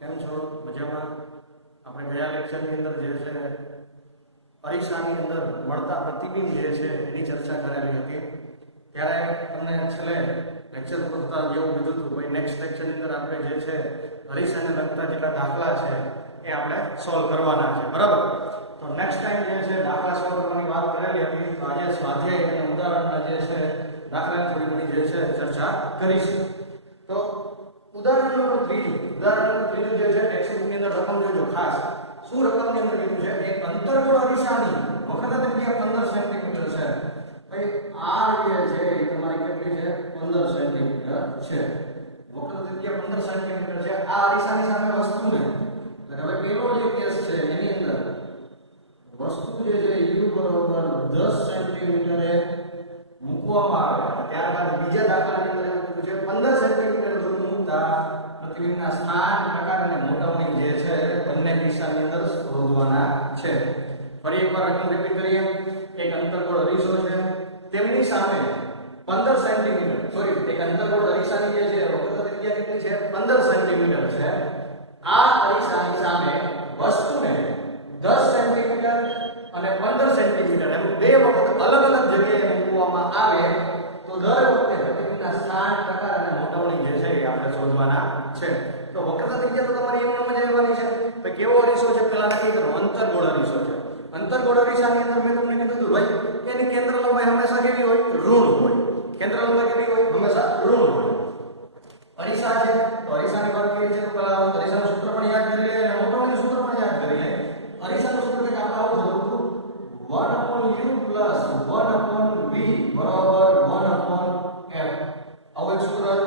કેમ છો? મજામાં? આપણે ગયા લેક્ચરની અંદર જે છે પરીક્ષાની અંદર મળતા પ્રતિબિંબ જે છે એની ચર્ચા કરેલી હતી. ત્યારે તમને છેલ્લે લેક્ચર પૂરતા જેવું કીધું હતું ભાઈ નેક્સ્ટ લેક્ચરની અંદર આપણે જે છે પરીક્ષાને લગતા જેટલા દાખલા છે એ આપણે સોલ્વ કરવાના છે, બરાબર? તો નેક્સ્ટ ટાઈમ જે છે દાખલા સોલ્વ કરવાની વાત કરેલી હતી. તો આજે સ્વાધ્યાય અને ઉદાહરણના જે છે દાખલાની થોડી ઘણી જે છે ચર્ચા કરીશું. તો ઉદાહરણ નંબર ત્રીજું જે છે ટેક્સ્ટબુકની અંદર રકમ જોજો ખાસ. શું રકમની અંદર કીધું છે? એક અંતર્ગોળ અરીસાની વક્રતા ત્રિજ્યા 15 સેન્ટીમીટર છે. ભાઈ આર જે છે એ તમારી કેટલી છે? 15 સેન્ટીમીટર છે. વક્રતા ત્રિજ્યા 15 સેન્ટીમીટર છે. આ અરીસાની સામે વસ્તુને એટલે હવે પેલો જે કેસ છે એની અંદર વસ્તુ જે છે u બરાબર 10 સેન્ટીમીટરે મૂકવામાં આવે. ત્યારબાદ બીજા દાખલાની અંદર એવું કીધું છે 15 સેન્ટીમીટર દૂર મૂકતા પ્રતિબિંબના સ્થાન, પ્રકાર અને મોટાપણી જે છે બંને કિસ્સાની અંદર શોધવાના છે. ફરી એકવાર રકમ રિપીટ કરીએ. એક અંતર્ગોળ અરીસો છે, તેમની સામે 15 સેન્ટીમીટર એક અંતર્ગોળ અરીસાની જે છે વક્રતા ત્રિજ્યા કેટલી છે? 15 સેન્ટીમીટર છે. આ અરીસાની સામે વસ્તુને 10 સેન્ટીમીટર અને 15 સેન્ટીમીટર એમ બે વખત અલગ અલગ જગ્યાએ મૂકવામાં આવે તો દર વખતે પ્રતિબિંબના સ્થાન, પ્રકાર અને મોટાપણી જે છે એ આપણે શોધવાના છે. તો વક્રતા ત્રિજ્યા તો તમારી એમ જ આવવાની છે. તો કેવો અરીસો છે પહેલા નક્કી કરો. અંતર્ગોળ અરીસો છે. અંતર્ગોળ અરીસાની અંદર મેં તમને કીધું હતું ભાઈ એની કેન્દ્ર લંબાઈ હંમેશા કેવી હોય? ઋણ હોય. કેન્દ્ર લંબાઈ કેવી હોય? હંમેશા ઋણ હોય. અરીસા છે તો અરીસાની વાત કરીએ છીએ તો પહેલા અરીસાનું સૂત્ર પણ યાદ કરી લે અને મોટાપણીનું સૂત્ર પણ યાદ કરી લે. અરીસાનું સૂત્ર કંઈક આવું હતું 1/u + 1/v બરાબર 1/f. આવું એક સૂત્ર હતું.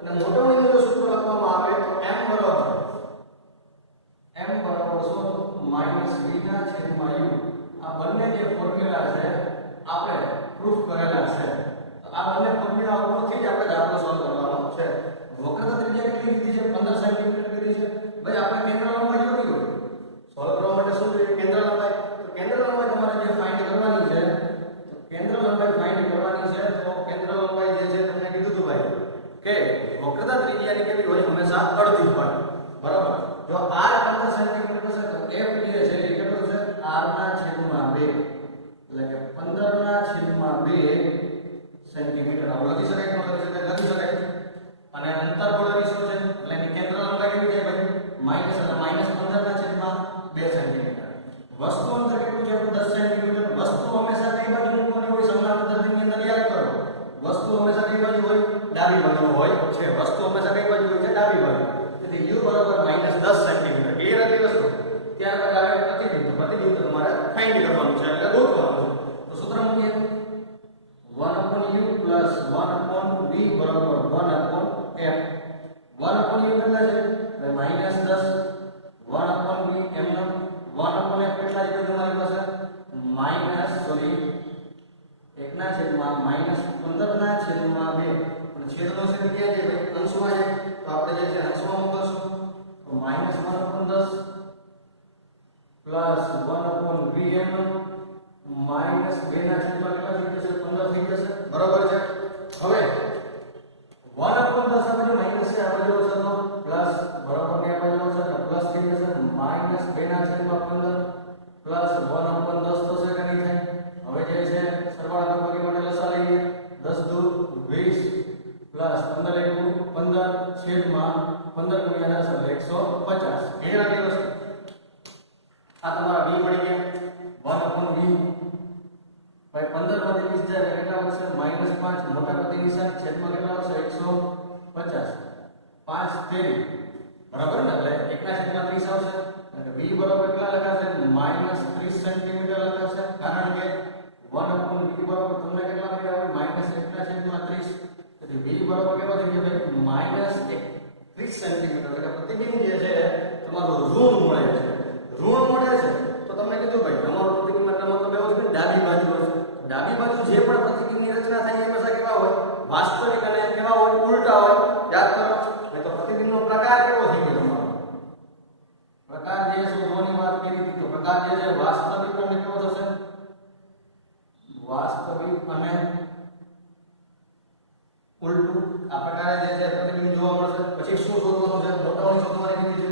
અને મોટાપણીનું જો સૂત્ર લખવામાં આવે તો m બરાબર શું? -v/u. આ બંને જે ફોર્મ્યુલા છે આપણે પ્રૂફ કરેલા છે. તો આ બંને ફોર્મ્યુલા ઉપરથી જ આપણે દાખલો સોલ્વ કરવાનો છે. વક્રતા ત્રિજ્યા કેટલી લીધી છે? 15 સેન્ટીમીટર લીધી છે. ભાઈ આપણે કેન્દ્ર લંબાઈ જોવી હોય સોલ્વ કરવા માટે શું જોઈએ? કેન્દ્ર લંબાઈ. તો કેન્દ્ર લંબાઈ તમારે જે ફાઇન્ડ કરવાની છે તો કેન્દ્ર લંબાઈ ફાઇન્ડ કરવાની છે. તો કેન્દ્ર લંબાઈ જે છે તમને કીધું હતું ભાઈ કે વક્રતા ત્રિજ્યાની કેવી હોય? હંમેશા અડધી હોય, બરાબર? જો r 15 સેન્ટીમીટર છે તો f જે છે એ કેટલું છે? r/2 એટલે કે 15/2 સેન્ટીમીટર. આવું લખી શકાય કે ન લખી શકાય? લખી શકાય. અને અંતર્ગોળ અરીસો છે એટલે એની કેન્દ્ર લંબાઈ કેવી છે ભાઈ? માઈનસ એટલે -15/2 સેન્ટીમીટર. વસ્તુ અંતર કેટલું છે? 10 સેન્ટીમીટર. વસ્તુ હંમેશા કઈ બાજુ મૂકવાની હોય? સમાન પદ્ધતિની અંદર યાદ કરો. વસ્તુ હંમેશા કઈ બાજુ હોય? ડાબી બાજુ હોય છે. વસ્તુ હંમેશા કઈ બાજુ હોય છે? ડાબી બાજુ. તેથી u બરાબર -10 સેન્ટીમીટર. ક્લિયર હતી વસ્તુ? ત્યારબાદ આવે પ્રતિબિંબ. પ્રતિબિંબ તમારે ફાઇન્ડ કરવાનું છે એટલે ગોતવાનું છે. તો સૂત્ર મૂકીએ 1/u + 1/v બરાબર 1/f. 1/u કેટલા છે? -10. 1/v એમનો 1/f કેટલા છે તમારી પાસે? -1/15/2. પણ છેદનો છે ક્યાં છે ભાઈ? અંશમાં છે. તો આપણે જે છે અંશમાં મૂકશું. તો -1/10 + 1/v એમનો -2/15 થઈ જશે, 15 થઈ જશે, બરાબર છે? હવે 1/10 આ બાજુ માઈનસ છે, આ બાજુ છે તો પ્લસ, બરાબર ને? આ બાજુ છે તો પ્લસ થઈ જશે. -2/15 પ્લસ 1/10 થશે કે નહીં થાય? હવે જે છે સરવાળા કરવાથી માટે લસા લઈએ. 10 દૂર 20 પ્લસ 15 × 15 છેદમાં 15 × 10 એટલે 150. એ રાખી લો. આ તમારા v મળી ગયા 1/v. ભાઈ 15 માંથી 20 જાય કેટલા આવશે? -5. મોટા પદની નિશાની છેદમાં કેટલા આવશે? 150. 5 તેરી, બરાબર ને? એટલે 1/30 આવશે. એટલે v બરાબર કેટલા લખાશે? -30 સેન્ટીમીટર લખાશે. કારણ કે 1/v બરાબર તમને કેટલા મળ્યા હોય? -1/30. તેથી v બરાબર કેટલો થઈ ગયો ભાઈ? -30 સેન્ટીમીટર. એટલે પ્રતિબિંબ જે છે તમારું ઋણ મળે છે. ઋણ મળે છે તો તમને કીધું ભાઈ તમારું પ્રતિબિંબ એટલે મતલબ એવો છે કે ડાબી બાજુ હશે. ડાબી બાજુ જે પણ પ્રતિબિંબની રચના થાય એ હંમેશા કેવા હોય? વાસ્તવિક અને કેવા હોય? ઉલટા હોય. યાદ કરો. નહીં તો પ્રતિબિંબનો પ્રકાર કેવો થઈ ગયો તમારો? પ્રકાર જે શોધવાની વાત કરી હતી તો પ્રકાર જે છે વાસ્તવિક અને કેવો થશે? વાસ્તવિક અને ઉલટું. આ પ્રકારે જે છે પ્રતિબિંબ જોવા મળશે. પછી શું શોધવાનું છે? મોટાપણી શોધવાની રીત છે.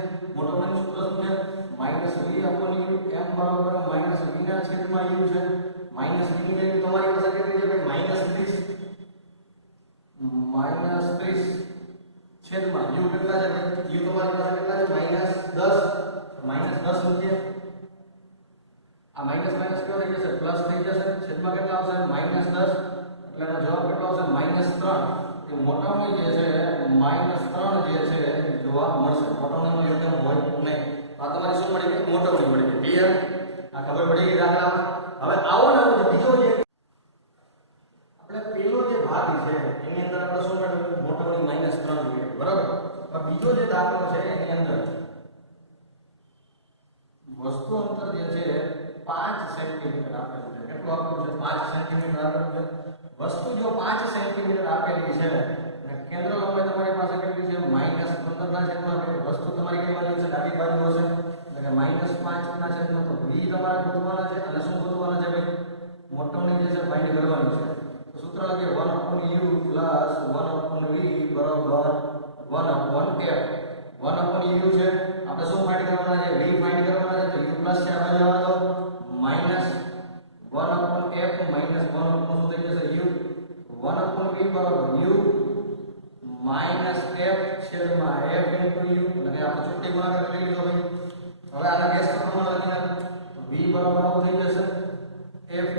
આ માઈનસ માઈનસ કેવો થઈ જશે પ્લસ થઈ જશે છેદમાં કેટલા આવશે -10 એટલે એનો જવાબ કેટલો આવશે -3 એ મોટાની જે છે -3 જે છે જોવા મળશે મોટાણીનો એકદમ હોય નહીં આ તમારી શું મળી ગઈ મોટાણી મળી ગઈ ક્લિયર આ ખબર પડી ગઈ દાખલામાં હવે આવો ને બીજો જે આપણે પેલો જે ભાગ છે એની અંદર આપણે શું મેળવ્યું મોટાણી -3 જોઈએ બરાબર હવે બીજો જે દાખલો છે એની અંદર વસ્તુ અંતર જે છે 5 સેન્ટીમીટર આપેલું છે કેટલું આપેલું છે 5 સેન્ટીમીટર આપેલું છે વસ્તુ જો 5 સેન્ટીમીટર આપેલી છે અને કેન્દ્ર લંબાઈ તમારી પાસે કેટલી છે -15 ના છેદમાં 2 વસ્તુ તમારી કઈ બાજુ છે ડાબી બાજુ હશે એટલે કે -5 ના છેદમાં તો v તમારે ગોતવાના છે અને શું ગોતવાના છે ભાઈ મોટોની જે છે ફાઇન્ડ કરવાની છે તો સૂત્ર લખીએ 1/u + 1/v બરાબર 1/f 1/u છે આપણે શું ફાઇન્ડ કરવાના છે v ફાઇન્ડ કરવાના છે તો u પ્લસ છે આ બાજુ આવે તો -1/f - 1/, શું થઈ જશે u 1/v બરાબર u -f છેદમાં f * u એટલે કે આપણે છૂટી ગુણાકાર કરી લીધો ભાઈ હવે આના વ્યસ્ત પ્રમાણ લખી નાખ v બરાબર આવું થઈ જશે f *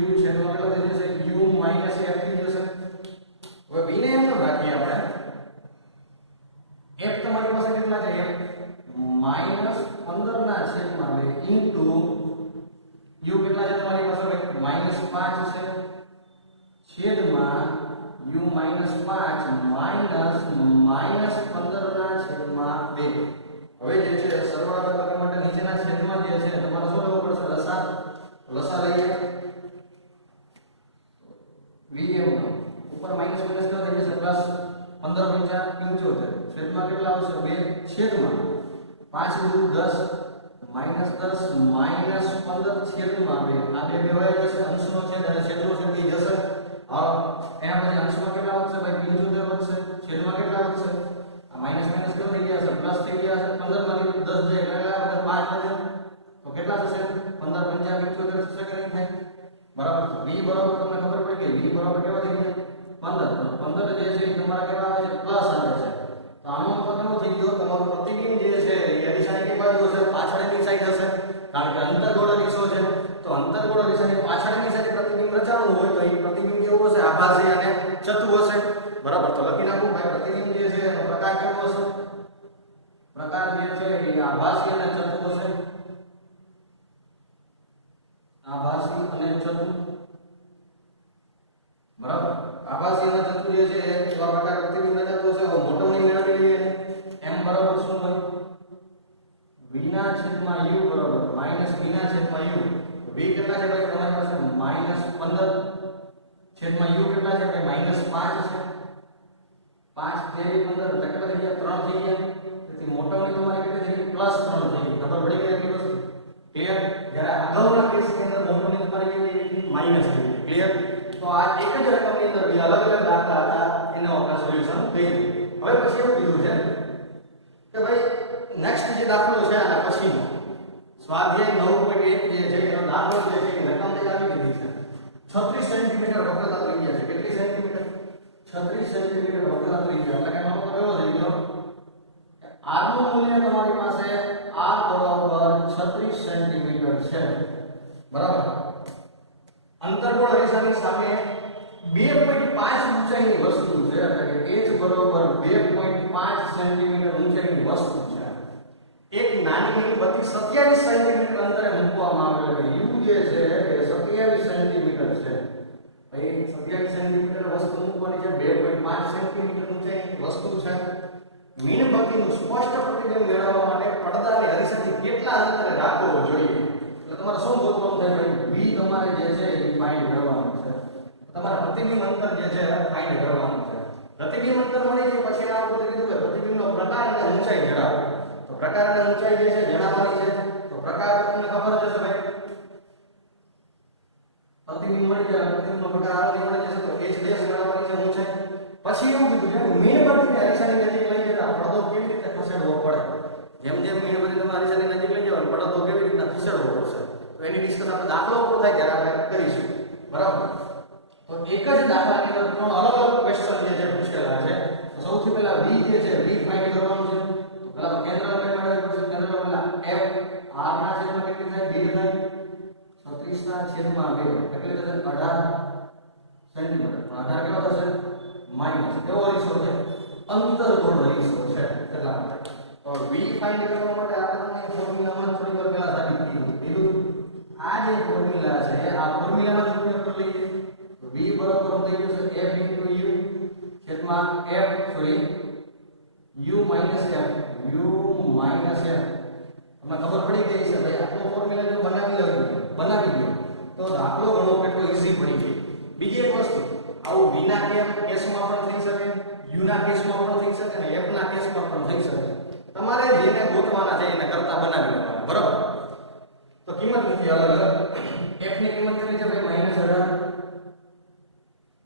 u છેદમાં કેટલો થઈ જશે u - f થઈ જશે હવે v ને એમ તો રાખીએ આપણે f તમારી પાસે કેટલા છે f -15 ના છેદમાં 2 ઇન્ટુ u કેટલા છે તમારી પાસે -5 છે છેદમાં u - 5 -15 ના છેદમાં 2 હવે જે છે સરવાળો કરવા માટે નીચેના છેદમાં જે છે તમારે શું લેવું પડશે લસા લઈએ vm ઉપર માઈનસ માઈનસ કેટલો થઈ જશે પ્લસ 15 × 75 છેદમાં કેટલા આવશે 2 છેદમાં 5 × 10 -10 -15 છેદમાં 2 આ બે ભેળાઈ જશે અંશનો છેદ અને છેદનો છેદ થઈ જશે હા એના પછી અંશમાં કેટલા વધશે ભાઈ 75 વધશે છેદમાં કેટલા વધશે આ માઈનસ માઈનસ કેટલો થઈ ગયા છે પ્લસ થઈ ગયા છે 15 માંથી 10 જાય એટલે 5 વધે તો કેટલા થશે 15 × 75 થશે કે નહીં થાય બરાબર v બરાબર તમને ખબર પડી ગઈ v બરાબર કેવા થઈ ગયા 15 જે છે એ તમારા કેવા આવે છે પ્લસ આવે છે તો આનો મતલબ કેવો થઈ ગયો તમારું પ્રતિબિંબ જે છે એ દિશાની કઈ બાજુ હશે પાછળની સાઈડ હશે કારણ કે અંતર્ગોળ દિશો છે તો અંતર્ગોળ દિશાની પાછળની સાઈડ પ્રતિબિંબ રચાણું હોય તો એ પ્રતિબિંબ કેવું હશે આભાસી અને ચતુ હશે બરાબર તો લખી નાખું ભાઈ પ્રતિબિંબ જે છે એનો પ્રકાર કેવો હશે પ્રકાર જે છે એ આભાસી અને ચતુ હશે આભાસી અને ચતુ બરાબર આભાસી અને ચતુ જે છે એ આ પ્રકાર પ્રતિબિંબ રચાતો હશે મોટોની મેળવી લઈએ m બરાબર શું બને v ના છેદમાં u બરાબર માઈનસ v ના છેદમાં u v કેટલા છે ભાઈ તમારી પાસે -15 છેદમાં u કેટલા છે ભાઈ -5 છે 5 તેરી 15 એટલે કેટલા થઈ ગયા 3 થઈ ગયા તેથી મોટાની તમારી કેટલી થઈ ગઈ +3 થઈ ગઈ ખબર પડી ગઈ એટલી વસ્તુ ક્લિયર જ્યારે અગાઉના કેસની અંદર મોટાની તમારી કેટલી થઈ માઈનસ થઈ ગઈ ક્લિયર તો આ એક જ રકમની અંદર બે અલગ અલગ દાખલા હતા એનો આપણે સોલ્યુશન થઈ ગયું હવે પછી એવું કીધું છે કે ભાઈ નેક્સ્ટ જે દાખલો છે આના પછીનો સ્વાધ્યાય 9.1 જે છે એનો દાખલો છે કે રકમ જે આવી ગઈ છે 36 સેન્ટીમીટર વક્રતા ત્રિજ્યા છે કેટલી સેન્ટીમીટર 36 સેન્ટીમીટર વક્રતા ત્રિજ્યા એટલે કે એનો મતલબ એવો થઈ ગયો r નું મૂલ્ય તમારી પાસે r બરાબર 36 સેન્ટીમીટર છે બરાબર અંતર્ગોળ અરીસાની સામે 2.5 ઊંચાઈની વસ્તુ છે એટલે કે h બરાબર 2.5 સેન્ટીમીટર ઊંચાઈની વસ્તુ છે એક નાની મીણબત્તી 27 સેન્ટીમીટર અંતરે મૂકવામાં આવેલ છે u જે છે એ 27 સેન્ટીમીટર છે ભાઈ 27 સેન્ટીમીટર વસ્તુ મૂકવાની છે 2.5 સેન્ટીમીટર ઊંચાઈની વસ્તુ છે મીણબત્તીનું સ્પષ્ટ પ્રતિબિંબ મેળવવા માટે પડદાને અરીસાથી કેટલા અંતરે રાખવો જોઈએ એટલે તમારે શું ગોતવાનું થાય ભાઈ v તમારે જે છે એ ફાઇન્ડ કરવાનું છે તમારે પ્રતિબિંબ અંતર જે છે ફાઇન્ડ કરવાનું છે પ્રતિબિંબ અંતર મળી ગયું પછી એના ઉપર કીધું કે પ્રતિબિંબનો પ્રકાર અને ઊંચાઈ જણાવો તો પ્રકાર અને ઊંચાઈ જે છે જણાવવાની છે તો પ્રકાર તમને ખબર જ હશે ભાઈ પ્રતિબિંબ મળી જાય પ્રતિબિંબનો પ્રકાર આવો મળી જશે તો h ડેશ મેળવવાની છે ઊંચાઈ પછી એવું કીધું છે મીણબત્તીને અરીસાની નજીક લઈ જતા પડદો કેવી રીતે ખસેડવો પડે જેમ જેમ મીણબત્તી તમે અરીસાની નજીક લઈ જવાનું પડદો કેવી રીતે ખસેડવો પડશે તો એની ડિસ્કસ આપણે દાખલો પૂરો થાય ત્યારે આપણે કરીશું બરાબર તો એક જ દાખલાની અંદર ત્રણ અલગ અલગ ક્વેશ્ચન જે છે પૂછેલા છે તો સૌથી પહેલા v જે છે v ફાઇન્ડ કરવાનું છે તો પહેલા તો કેન્દ્ર લંબાઈ મેળવવી પડશે કેન્દ્ર પહેલા f r ના છેદમાં કેટલી થાય 2 થાય છેદમાં 2 એટલે થશે 18 સેન્ટીમીટર. પણ 18 કેવો થશે માઈનસ કેવો અરીસો છે અંતર્ગોળ અરીસો છે એટલા માટે. તો v ફાઇન્ડ કરવા માટે આપણે ફોર્મ્યુલામાં થોડી વાર પહેલા સાબિત કર્યું. આ જે ફોર્મ્યુલા છે આ ફોર્મ્યુલાનો જ ઉપયોગ કરી લઈએ. તો v બરાબર થઈ જશે f u છેદમાં f sorry u minus f તમને ખબર પડી ગઈ છે ભાઈ આટલો ફોર્મ્યુલા જો બનાવી લો તો દાખલો ગણો કેટલો ઈઝી પડી ગઈ. બીજી એક વસ્તુ આવું v ના કેસમાં પણ થઈ શકે, u ના કેસમાં પણ થઈ શકે અને f ના કેસમાં પણ થઈ શકે. તમારે જેને ગોતવાના છે એને કરતા બનાવી લેવાના બરાબર. તો કિંમત મૂકી અલગ અલગ. f ની કિંમત કેટલી છે ભાઈ -18,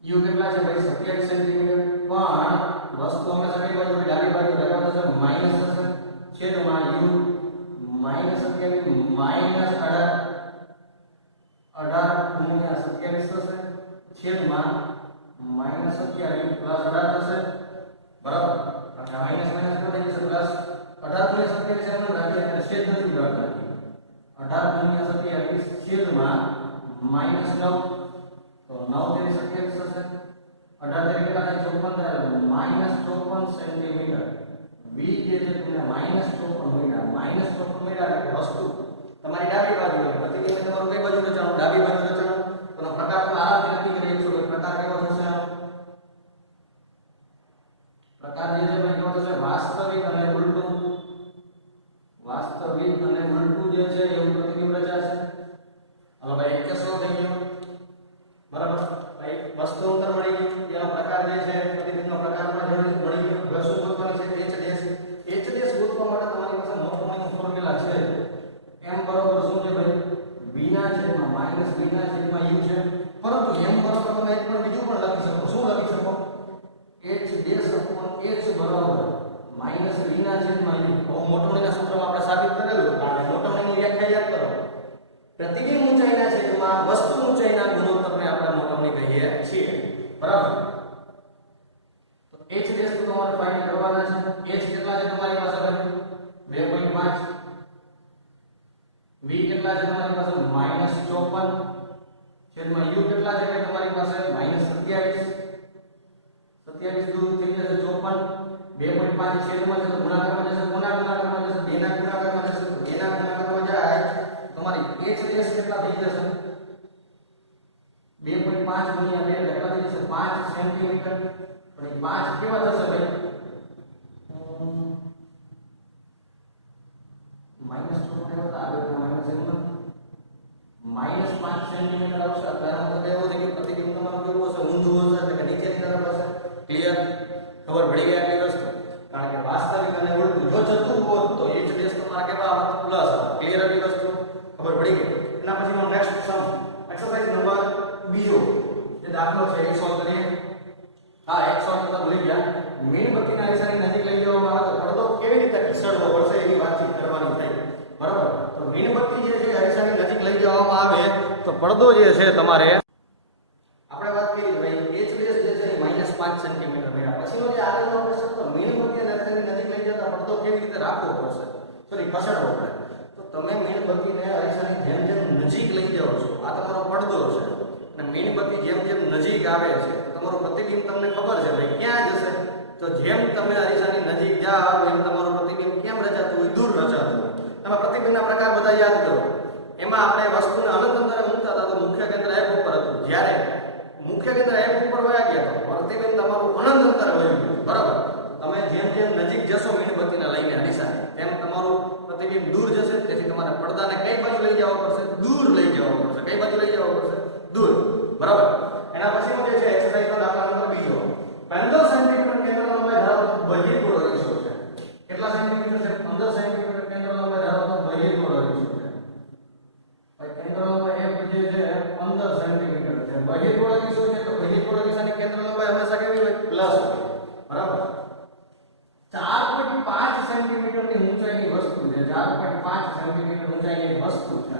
u કેટલા છે ભાઈ 27 સેન્ટીમીટર. પણ વસ્તુ હંમેશા કઈ બાજુ ડાબી બાજુ લગાવતા છે માઈનસ થશે છેદમાં u -27 -18 ગુણ્યા 27 થશે છેદમાં -27 પ્લસ 18 થશે બરાબર. આ માઈનસ માઈનસ થઈ જશે પ્લસ 18 ગુણ્યા 27 એમ રાખીએ એટલે છેદ નથી ઉડાડતા. 18 ગુણ્યા 27 છેદમાં -9 તો 9 તેરી 27 થશે. 18 તેરી કેટલા થાય 54 -54 સેન્ટીમીટર. v જે છે તમને -54 મળ્યા એટલે વસ્તુ તમારી ડાબી બાજુ છે. પ્રતિબિંબ તમારું કઈ બાજુ રચાણું ડાબી બાજુ રચાણું. તો પ્રકાર તો આરામથી નક્કી કરી શકો કે પ્રકાર કેવો થશે. પ્રકાર જે છે ભાઈ કેવો થશે વાસ્તવિક અને ઉલટું. વાસ્તવિક અને ઉલટું જે છે એવું પ્રતિબિંબ રચાશે. હવે ભાઈ એક કેસો થઈ ગયો બરાબર. ભાઈ વસ્તુ અંતર મળી ગયું. એનો પ્રકાર જે છે પ્રતિબિંબનો પ્રકાર પણ મળી ગયો. હવે શું ગોતવાની છે h ડેશ ગોતવા માટે તમારી પાસે મોટો ફોર્મ્યુલા છે. m બરાબર શું છે ભાઈ v ના છેદમાં માઈનસ v ના છેદમાં u છે. પરંતુ m બરાબર તમે એક પણ બીજું પણ લખી શકો. શું લખી શકો h ડેશ અપોન h બરાબર માઈનસ v ના છેદમાં u. બહુ મોટોણીના સૂત્રમાં આપણે સાબિત કરેલું. એટલે મોટોણીની વ્યાખ્યા યાદ કરો. પ્રતિબિંબ ઊંચાઈના છેદમાં વસ્તુ ઊંચાઈના ગુણોત્તરને આપણે મોટોણી કહીએ છીએ બરાબર. તો h ડેશ તો તમારે ફાઇન્ડ કરવાના છે. h કેટલા છે તમારી પાસે ભાઈ 2.5. v કેટલા છે તમારી પાસે -54 છેદમાં u કેટલા છે ભાઈ તમારી પાસે -27. 27 દૂર થઈ જશે 54. 2.5 છેદમાં છે તો ગુણાકારમાં જશે. ગુણાકારમાં જશે 2 ના ગુણાકારમાં જશે. 2 ના ગુણાકારમાં જાય તમારી h ડેશ કેટલા થઈ જશે 2.5 ગુણ્યા 2 કેટલા થઈ જશે 5 સેન્ટીમીટર. પણ 5 કેવા થશે ભાઈ -54 આવે તો -5 સેન્ટીમીટર આવશે. તેનો મતલબ એવો છે કે પ્રતિબિંબ તમારું કેવું હશે ઊંધું હશે એટલે કે નીચેની તરફ હશે. ક્લિયર ખબર પડી ગઈ આટલી વસ્તુ. કારણ કે વાસ્તવિક અને ઉલટું જો જતું હોત તો h ડેશ તમારે કેવા પ્લસ ક્લિયર આટલી વસ્તુ ખબર પડી ગઈ. એના પછીનો નેક્સ્ટ સમ એક્સરસાઇઝ નંબર બીજો જે દાખલો છે એ સોલ્વ કરીએ. હા એક સોલ્વ કરતા ભૂલી ગયા. મીણબત્તીના અરીસાની નજીક લઈ જવામાં આવે તો પડદો કેવી રીતે ખસેડવો પડશે એની વાતચીત કરવાની થઈ બરાબર. તો મીણબત્તી જે છે અરીસાની નજીક લઈ જવામાં આવે તો પડદો જે છે તમારે આપણે વાત કરી ભાઈ h ડેશ જે છે એ -5 સેન્ટીમીટર મળ્યા. પછીનો જે આગળનો પ્રશ્ન તો મીણબત્તી અરીસાની નજીક લઈ જતા પડદો કેવી રીતે રાખવો પડશે સોરી ખસેડવો પડે. તો તમે મીણબત્તીને અરીસાની જેમ જેમ નજીક લઈ જાઓ છો આ તમારો પડદો છે અને મીણબત્તી જેમ જેમ નજીક આવે છે તો તમારું પ્રતિબિંબ તમને ખબર છે ભાઈ ક્યાં જશે. તો જેમ તમે અરીસાની નજીક જાઓ એમ તમારું પ્રતિબિંબ કેમ રચાતું હોય દૂર રચાતું હોય. તમે પ્રતિબિંબના પ્રકાર બધા યાદ કરો. એમાં આપણે વસ્તુને અનંત અંતરે મૂકતા હતા તો મુખ્ય કેન્દ્ર f ઉપર હતું. જ્યારે મુખ્ય કેન્દ્ર f ઉપર વયા ગયા તો પ્રતિબિંબ તમારું અનંત અંતરે વયું ગયું બરાબર. તમે જેમ જેમ નજીક જશો મીણબત્તીને લઈને અરીસાને તેમ તમારું પ્રતિબિંબ દૂર જશે. તેથી તમારે પડદાને કઈ બાજુ લઈ જવા પડશે દૂર લઈ જવા પડશે. કઈ બાજુ લઈ જવા પડશે દૂર બરાબર. એના પછીનો જે છે એક્સરસાઇઝનો દાખલા નંબર બીજો 15 સેન્ટીમીટર કેન્દ્ર લંબાઈ ધરાવતો બહિર્ગોળ અરીસો છે. કેટલા સેન્ટીમીટર છે 15 સેન્ટીમીટર કેન્દ્ર લંબાઈ ધરાવતો બહિર્ગોળ અરીસો છે. ભાઈ કેન્દ્ર લંબાઈ f જે છે 15 સેન્ટીમીટર છે. બહિર્ગોળ અરીસો છે તો બહિર્ગોળ અરીસાની કેન્દ્ર લંબાઈ હંમેશા કેવી હોય પ્લસ બરાબર. 4.5 સેન્ટીમીટરની ઊંચાઈની વસ્તુ છે. 4.5 સેન્ટીમીટર ઊંચાઈની વસ્તુ છે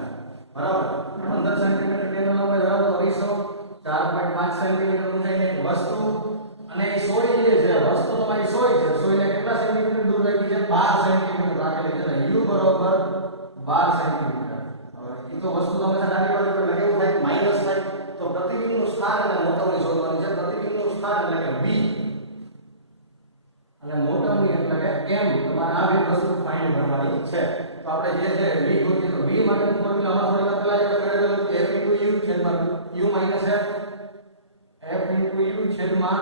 બરાબર. 15 સેન્ટીમીટર કેન્દ્ર લંબાઈ ધરાવતો અરીસો 4.5 સેન્ટીમીટર ઊંચાઈની વસ્તુ અને એ સોય જે છે વસ્તુ તમારી સોય છે. સોયને કેટલા સેન્ટીમીટર દૂર રાખી છે 12 સેન્ટીમીટર રાખેલી છે. u બરાબર 12 સેન્ટીમીટર. હવે એ તો વસ્તુ તમે ડાબી બાજુ એટલે કેવું થાય કેમ તમારે આ બે વસ્તુ ફાઇન્ડ કરવાની છે. તો આપણે જે છે v ગોતીએ તો v માટેનું ફોર્મ્યુલા હમણાં થોડી વાર પહેલા જ આપણે કરેલું f છેદમાં u માઈનસ f u છેદમાં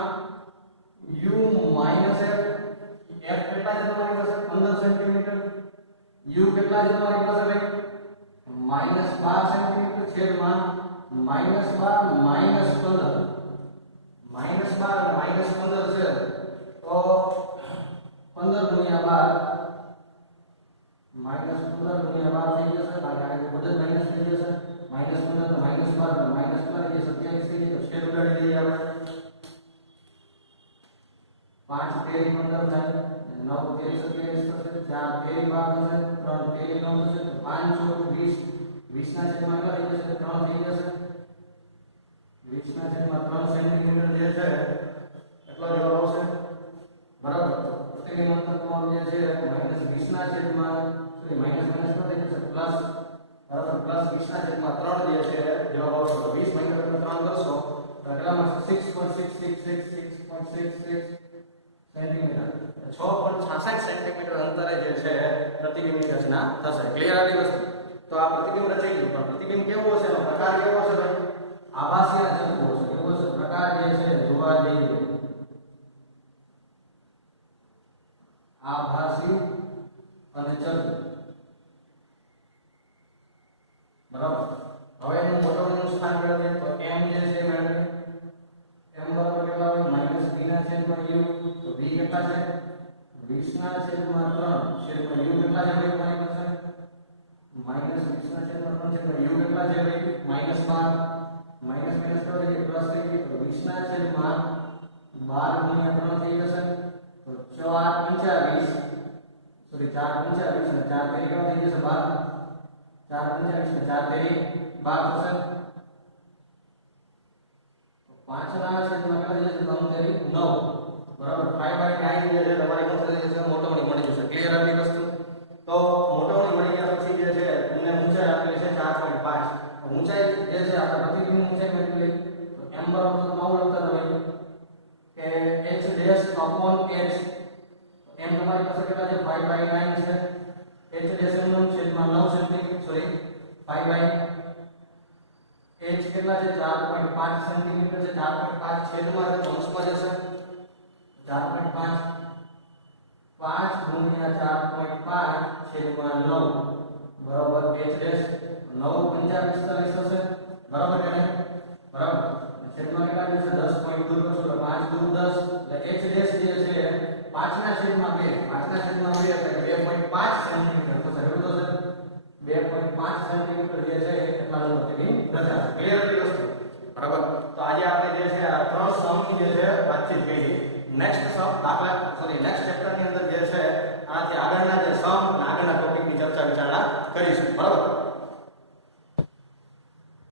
u માઈનસ f કેટલા છે તમારી પાસે 15 સેન્ટીમીટર, u કેટલા છે તમારી પાસે ભાઈ -12 સેન્ટીમીટર છેદમાં -12 -15 -12 અને -15 છે તો 15 ગુણ્યા 12 -15 ગુણ્યા 12 થઈ જશે કારણ કે આ બધું માઈનસ થઈ જશે -15 તો -12 તો -12 એટલે 27 થઈ જશે. છેદ ઉડાડી દઈએ આપણે 5 તેરી 15 થાય 9 તેરી 27 થશે 4 તેરી 12 થશે 3 તેરી 9 થશે તો 5 4 20 20 ના છેદમાં કેટલા થઈ જશે 3 થઈ જશે 20 ના છેદમાં 3 સેન્ટીમીટર જે છે એટલો જવાબ આવશે બરાબર. પ્રતિબિંબ અંતર તમારું જે છે -20 ના છેદમાં સોરી માઈનસ કેટલા થઈ જશે પ્લસ બરાબર પ્લસ 20 ના છેદમાં 3 જે છે જવાબ આવશે તો 20 માઈનસ 3 કરશો તો કેટલામાં 6.6666 સેન્ટીમીટર 6.66 સેન્ટીમીટર અંતરે જે છે પ્રતિબિંબની રચના થશે. ક્લિયર આવી વસ્તુ? તો આ પ્રતિબિંબ રચાઈ ગયું પણ પ્રતિબિંબ કેવું હશે એનો પ્રકાર કેવો હશે ભાઈ આભાસી રચકવું હશે. કેવો હશે પ્રકાર જે છે જોવા જઈએ આભાસી અને ચલ બરાબર. હવે એનું મોટોનું સ્થાન મેળવીએ તો m જે છે મેળવીએ m બરાબર કેટલા હોય -b ના છેદમાં u તો b કેટલા છે 20 ના છેદમાં 3 છેદમાં u કેટલા છે ભાઈ તમારી પાસે -20 ના છેદમાં 3 છેદમાં u કેટલા છે ભાઈ -12 માઈનસ કરો એટલે પ્લસ થઈ ગયું તો 20 ના છેદમાં 12 ગુણ્યા 3 થઈ જશે તો 4 25 સોરી 4 25 અને 4 તેરી કેટલા થઈ જશે 12 4 25 અને 4 તેરી 12 થશે તો 5 ના છેદમાં કેટલા થઈ જશે 3 તેરી 9 બરાબર 5/9 જે છે તમારી પાસે જે છે મોટોની મળી જશે. ક્લિયર આટલી વસ્તુ? તો મોટોની મળી ગયા પછી જે છે તમને ઊંચાઈ આપેલી છે 4.5 ઊંચાઈ જે છે આપણે પ્રતિબિંબની ઊંચાઈ મેળવી તો m બરાબર તો નવું લખતા હોય કે h dash upon h m તમારી પાસે કેટલા છે 5/9 છે h ડેશ નું છેદમાં 9 સેન્ટીમીટર સોરી 5/h કેટલા છે 4.5 સેન્ટીમીટર છે 4.5 છેદમાં છે અંશમાં જશે 4.5 5 ગુણ્યા 4.5 છેદમાં 9 બરાબર h ડેશ 9 5 45 થશે બરાબર કે નહીં બરાબર છેદમાં કેટલા છે 10 પોઈન્ટ દૂર કરશો તો 5 દૂર 10 એટલે h ડેશ જે છે 5 ના છેદમાં 2 5 ના છેદમાં 2 એટલે 2.5 સેન્ટીમીટર થશે. એવું થશે 2.5 સેન્ટીમીટર જે છે એટલા પ્રતિબિંબ રચાશે. ક્લિયર હતી વસ્તુ બરાબર? તો આજે આપણે જે છે આ ત્રણ સમની જે છે વાતચીત કરી. નેક્સ્ટ સમ દાખલા સોરી નેક્સ્ટ ચેપ્ટર ની અંદર જે છે આનાથી આગળના જે સમ અને આગળના ટોપિકની ચર્ચા વિચારણા કરીશું બરાબર.